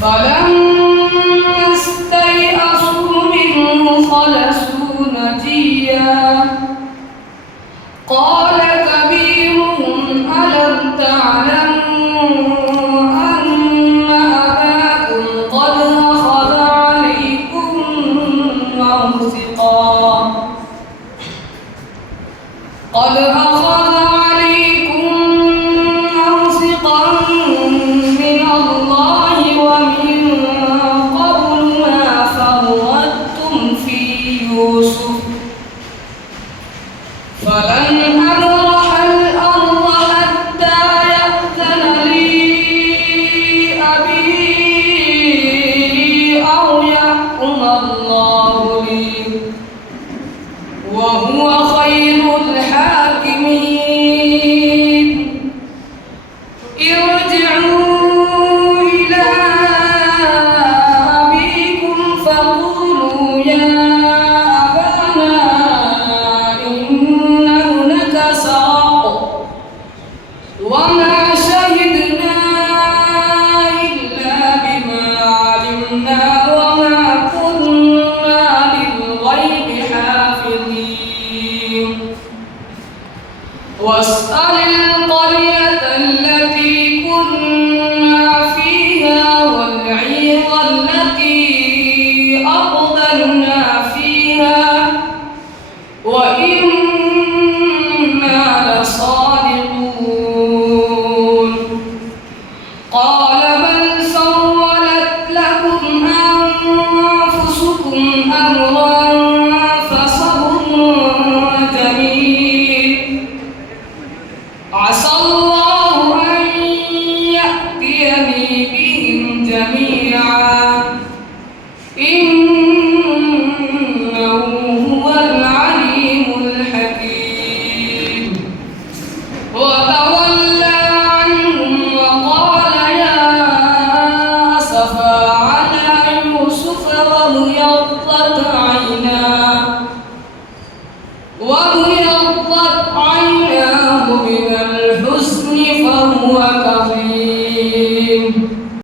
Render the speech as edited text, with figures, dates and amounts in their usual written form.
فلما استيئسوا منه خلصوا نجيا قال كبيرهم ألم تعلموا أن أباكم قد أخذ عليكم موثقا من الله ومن قبل ما فرطتم في يوسف فلن أبرح الأرض حتى يأذن لي أبي أو يحكم الله لي وهو خير الحاكمين ارجعوا إلى أبيكم فقولوا يا أبانا إن ابنك سرق وما شهدنا إلا بما علمنا وما كنا للغيب حافظين واسأل القرية التي كنا فيها والعير التي أقبلنا فيها وإنا لصادقون قال بل سولت لكم أنفسكم أمرا فصبر جميل عسى الله أن يأتيني بهم جميعا إنه هو العليم الحكيم وتولى عنهم وقال يا أسفا على يوسف وابيضت عيناه من الحزن فهو